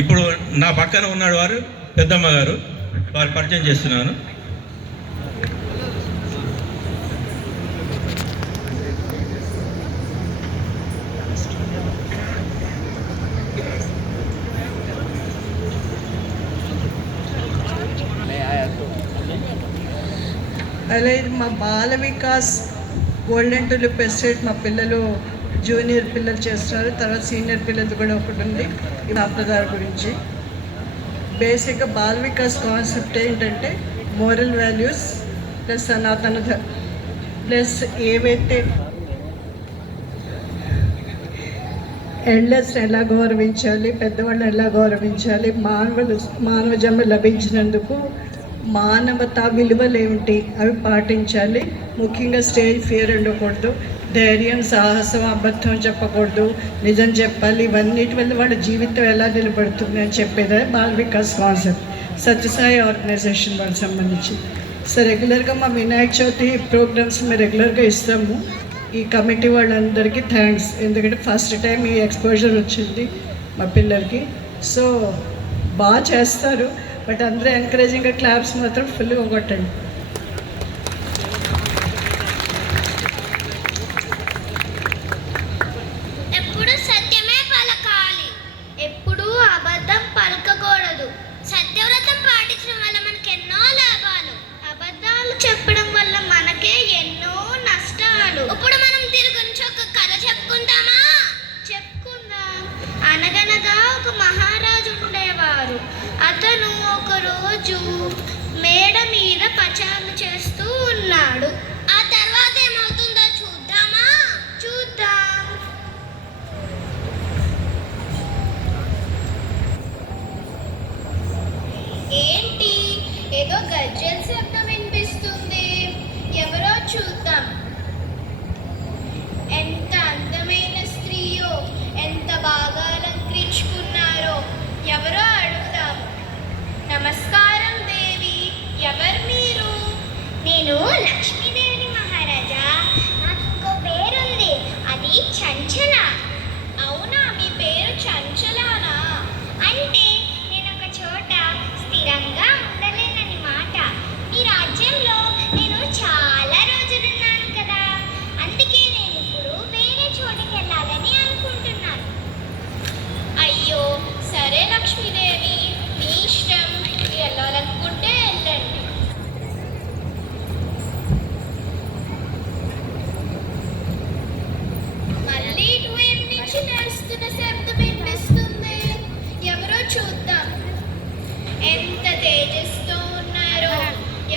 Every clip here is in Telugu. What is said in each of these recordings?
ఇప్పుడు నా పక్కన ఉన్నాడు వారు పెద్దమ్మ గారు, వారు పరిచయం చేస్తున్నాను. అలాగే మా Bala Vikas golden tulip estate మా పిల్లలు జూనియర్ పిల్లలు చేస్తున్నారు. తర్వాత సీనియర్ పిల్లలు కూడా ఒకటి ఉంది. ఇది అప్పదారు గురించి బేసిక్గా బాల వికాస్ కాన్సెప్ట్ ఏంటంటే మోరల్ వాల్యూస్ ప్లస్ సనాతన ప్లస్ ఏవైతే ఎల్డర్స్ని ఎలా గౌరవించాలి, పెద్దవాళ్ళని ఎలా గౌరవించాలి, మానవ జన్మ లభించినందుకు మానవతా విలువలు ఏమిటి అవి పాటించాలి. ముఖ్యంగా స్టేజ్ ఫియర్ ఉండకూడదు, ధైర్యం, సాహసం, అబద్ధం చెప్పకూడదు, నిజం చెప్పాలి. ఇవన్నిటి వల్ల వాళ్ళ జీవితం ఎలా నిలబడుతుంది అని చెప్పేదే బాల వికాస్ కాన్సెప్ట్. సత్యసాయి ఆర్గనైజేషన్ వాళ్ళకి సంబంధించి. సో రెగ్యులర్గా మా వినాయక చవితి ప్రోగ్రామ్స్ మేము రెగ్యులర్గా ఇస్తాము. ఈ కమిటీ వాళ్ళందరికీ థ్యాంక్స్, ఎందుకంటే ఫస్ట్ టైం ఈ ఎక్స్పోజర్ వచ్చింది మా పిల్లలకి. సో బాగా చేస్తారు, బట్ అందరూ ఎంకరేజింగ్గా క్లాప్స్ మాత్రం ఫుల్గా కొట్టండి. ఎప్పుడు సత్యమే పలకాలి, ఎప్పుడు అబద్ధం పలకకూడదు. సత్యవ్రతం పాటించడం వల్ల మనకి ఎన్నో లాభాలు, అబద్ధాలు చెప్పడం వల్ల మనకే ఎన్నో నష్టాలు. ఇప్పుడు మనం దీని గురించి ఒక కథ చెప్పుకుందామా? చెప్పుకుందాం. అనగనగా ఒక మహారాజు ఉండేవారు. అతను ఒకరోజు మేడ మీద పచారులు చేస్తూ ఉన్నాడు. ఆ తర్వాత ఏమవుతుందో చూద్దామా? చూద్దాం. ఏంటి, ఏదో గజ్జల శబ్దం వినిపిస్తుంది, ఎవరో చూద్దాం. ఎంత అందమైన స్త్రీయో, ఎంత బాగా అలంకరించుకున్నారో, ఎవరో అడుగుదాం. నమస్కారం దేవి, ఎవరు మీరు? నేను లక్ష్మీదేవిని మహారాజా. నాకు ఇంకో పేరుంది, అది చంచల. అవునా, మీ పేరు చంచలానా? అంటే నేను ఒక చోట స్థిరంగా ఉండలేనని మాట. మీ రాజ్యంలో నేను చాలా రోజులున్నాను కదా, అందుకే నేను ఇప్పుడు వేరే చోటుకి వెళ్ళాలని అనుకుంటున్నాను. అయ్యో సరే లక్ష్మీదేవి, మీ ఇష్టం, వెళ్ళాలనుకుంటే వెళ్ళండి. మళ్ళీ ఇటువైపు నుంచి నడుస్తున్న శబ్దం వినిపిస్తుంది, ఎవరో చూద్దాం. ఎంత తేజస్తో ఉన్నారో,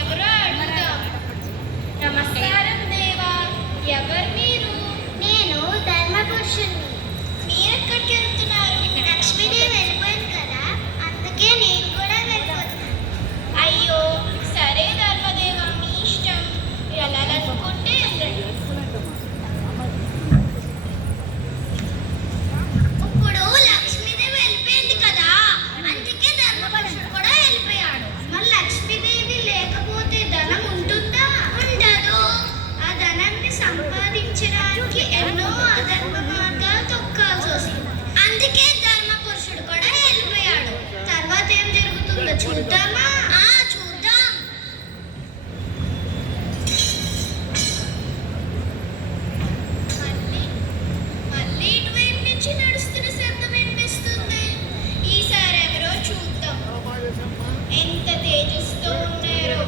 ఎవరో అడుగుదాం. నమస్కారం దేవా, ఎవరు మీరు? నేను ధర్మపురుషుణ్ణి. మీరెక్కడికి వెళ్తున్నారు? లక్ష్మీదేవి వెళ్ళిపోయింది కదా, అందుకే నేను కూడా వెళ్ళిపోతున్నాను. అయ్యో సరే ధర్మదేవ, మీ ఇష్టం, వెళ్ళాలనుకుంటే వెళ్ళండి. ఇప్పుడు లక్ష్మీదేవి వెళ్ళిపోయింది కదా, అందుకే ధర్మపురుషుడు కూడా వెళ్ళిపోయాడు. మరి లక్ష్మీదేవి లేకపోతే ధనం ఉంటుందా? ఉండదు. ఆ ధనాన్ని సంపాదించడానికి ఎన్నో అధర్మ మార్గాలు తొక్కాల్సి వస్తుంది, అందుకే ధర్మపురుషుడు కూడా వెళ్ళిపోయాడు. తర్వాత ఏం జరుగుతుందో చూద్దామా? చూద్దాం. మళ్ళీ ఇటువైపు నుంచి నడుస్తున్న శబ్దం వినిపిస్తుంది, ఈసారి ఎవరో చూద్దాం. ఎంత తేజస్తో ఉన్నారో,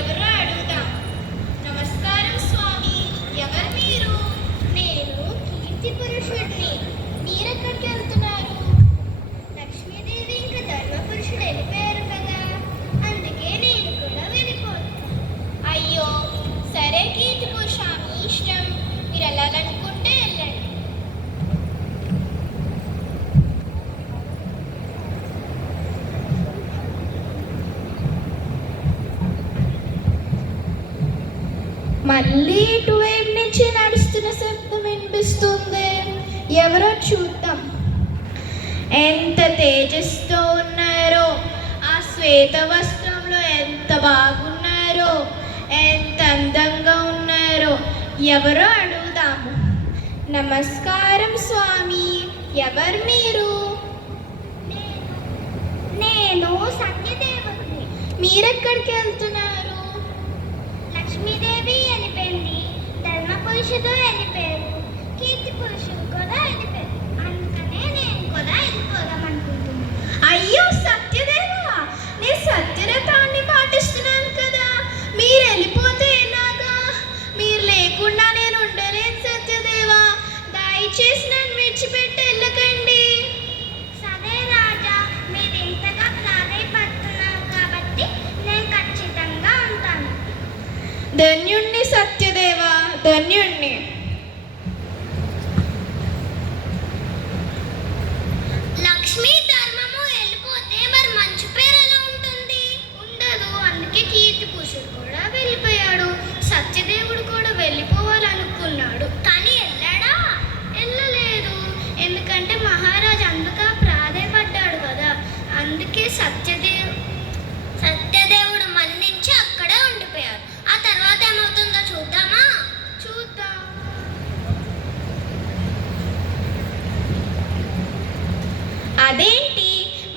ఎవరో అడుగుదాం. నమస్కారం స్వామి, ఎవరు మీరు? నేను కీర్తి పురుషుడిని. మీరెక్కడికి వెళ్తున్నారు? లక్ష్మీదేవి ఇంకా ధర్మపురుషుడు వెళ్ళిపోయారు కదా, అందుకే నేను కూడా వెళ్ళిపోను. అయ్యో సరే కీర్తి పురుష, మీ ఇష్టం, మీరు వెళ్ళాలనుకుంటే వెళ్ళండి. మళ్ళీ ఇటువైపు నుంచి నడుస్తున్న శబ్దం వినిపిస్తుంది, ఎవరో చూద్దాం. ఎంత తేజస్తో ఉన్నారో, ఆ శ్వేత వస్త్రంలో ఎంత బాగున్నారో, ఎంత అందంగా ఉన్నారో, ఎవరో అడుగుదాము. నమస్కారం స్వామి, ఎవరు మీరు? సత్యదేవుడిని. మీరెక్కడికి వెళ్తున్నారు? లక్ష్మీదేవి వెళ్ళిపోయింది, ధర్మపురుషుడు వెళ్ళిపోయారు, కీర్తి పురుషుడు కూడా వెళ్ళిపోయారు. అందుకనే నేను కూడా వెళ్ళిపోదాం అనుకుంటున్నాను. అయ్యో సత్యదేవా, నేను సత్యరథాన్ని పాటిస్తున్నాను కదా, మీరు వెళ్ళిపోతే ఎలాగా? మీరు లేకుండా నేను ఉండలేను సత్యదేవా, దయచేసి నన్ను విడిచిపెట్టి వెళ్ళకండి. సరే రాజా, మీరు ఇంతగా ప్రాధాయపడుతున్నారు కాబట్టి నేను ఖచ్చితంగా ఉంటాను. ధన్యుణ్ణి సత్యదేవా, ధన్యుణ్ణి. లక్ష్మీ ధర్మము వెళ్ళిపోతే మరి మంచి పేరు ఎలా ఉంటుంది? ఉండదు. అందుకే కీర్తి పురుషుడు కూడా వెళ్ళిపోయాడు, సత్యదేవుడు కూడా వెళ్ళిపోవాలనుకున్నాడు, కానీ వెళ్ళాడా? వెళ్ళలేదు. ఎందుకంటే మహారాజు అంతగా ప్రాధాయపడ్డాడు కదా, అందుకే సత్యదేవుడు మన్నించి అక్కడే ఉండిపోయాడు. ఆ తర్వాత ఏమవుతుందో చూద్దామా? చూద్దాం. అదేంటి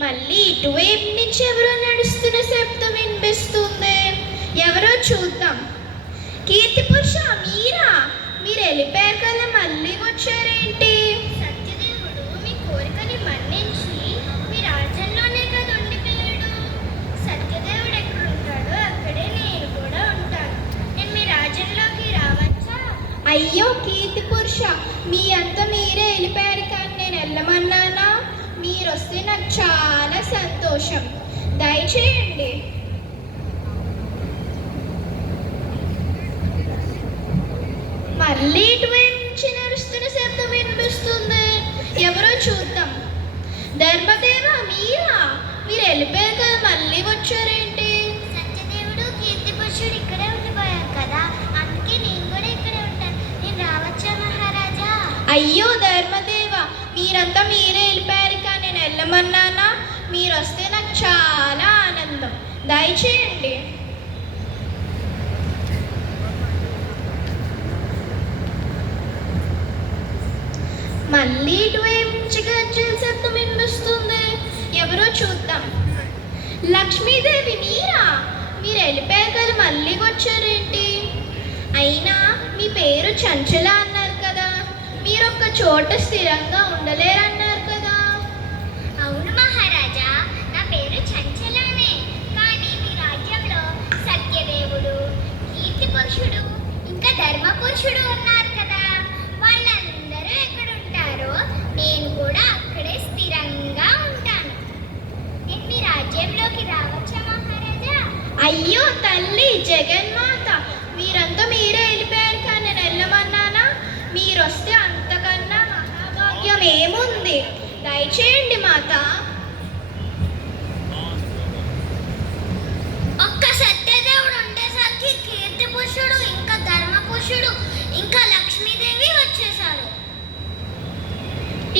మళ్ళీ ఇటువైపు నుంచి ఎవరో నడుస్తున్న శబ్దం వినిపిస్తుంది? ఎవరో చూద్దాం. కీర్తి పురుష, మీరా? మీరు వెళ్ళిపోయారు కదా, మళ్ళీ వచ్చారేంటి? సత్యదేవుడు మీ కోరికని మన్నించి మీ రాజ్యంలోనే కదా ఉండిపోయాడు. సత్యదేవుడు ఎక్కడ ఉంటాడో అక్కడే నేను కూడా ఉంటాను. నేను మీ రాజ్యంలోకి రావచ్చా? అయ్యో కీర్తి పురుష, మీ అంతా మీరే వెళ్ళిపోయారు కానీ నేను వెళ్ళమన్నానా? మీరు వస్తే నాకు చాలా సంతోషం, దయచేయండి. మళ్ళీ ఇటువైపు నుంచి నడుస్తున్న శబ్దం వినిపిస్తుంది. ఎవరో చూద్దాం. ధర్మదేవ, మీరా? మీరు వెళ్ళిపోయారు కదా, మళ్ళీ వచ్చారేంటి? సత్యదేవుడు కీర్తి పురుషుడు ఇక్కడే ఉండిపోయారు కదా, అందుకే నేను కూడా ఇక్కడే ఉంటాను. నేను రావచ్చా మహారాజా? అయ్యో ధర్మదేవ, మీరంతా మీరే వెళ్ళిపోయారు కానీ నేను వెళ్ళమన్నానా? మీరు వస్తే నాకు చాలా ఆనందం, దయచేయండి. మళ్ళీ ఇటువైపు నుంచి గజ్జల శబ్దం వినిపిస్తుంది. ఎవరో చూద్దాం. లక్ష్మీదేవి, మీరా? మీరు వెళ్ళిపోయారు కదా, మళ్ళీ వచ్చారేంటి? అయినా మీ పేరు చంచల అన్నారు కదా, మీరు ఒక్క చోట స్థిరంగా ఉండలేరన్నారు కదా. అవును మహారాజా, నా పేరు చంచలనే, కానీ మీ రాజ్యంలో సత్యదేవుడు, కీర్తి పురుషుడు, ఇంకా ధర్మ పురుషుడు ఉన్నారు కదా, వాళ్ళందరూ ఎక్కడ ఉంటారో నేను కూడా అక్కడే స్థిరంగా ఉంటాను. నేను మీ రాజ్యంలోకి రావచ్చా మహారాజా? అయ్యో తల్లి జగన్మాత, మీరంతా మీరే వెళ్ళిపోయారు కానీ నేను వెళ్ళమన్నానా? మీరు వస్తే అంతకన్నా మహాభాగ్యం ఏముంది, దయచేయండి మాత. ఒక్క సత్యదేవుడు ఉండేసరికి కీర్తి పురుషుడు, ఇంకా ధర్మ పురుషుడు, ఇంకా లక్ష్మీదేవి వచ్చేసారు.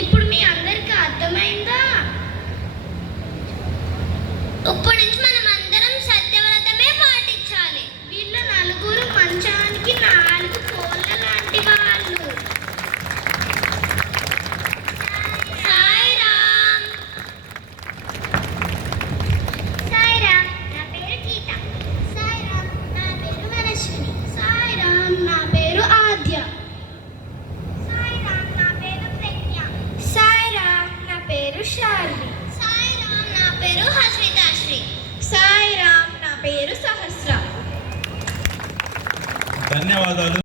ఇప్పుడు మీ అందరికి అర్థమైందా? ఇప్పటి నుంచి మనం అందరం సత్యవ్రతమే పాటించాలి. వీళ్ళ నలుగురు మంచానికి 4 కోళ్ళ లాంటి వాళ్ళు. సాయిరామ్. సాయిరామ్, నా పేరు గీత. సాయిరామ్, నా పేరు మనస్విని. సాయిరామ్, నా పేరు ఆద్య. సాయిరామ్, నా పేరు ప్రజ్ఞ. సాయిరామ్, నా పేరు శాలిని. సాయిరామ్, నా పేరు హస్మితాశ్రీ. సాయిరామ్, నా పేరు సహస్ర. ధన్యవాదాలు.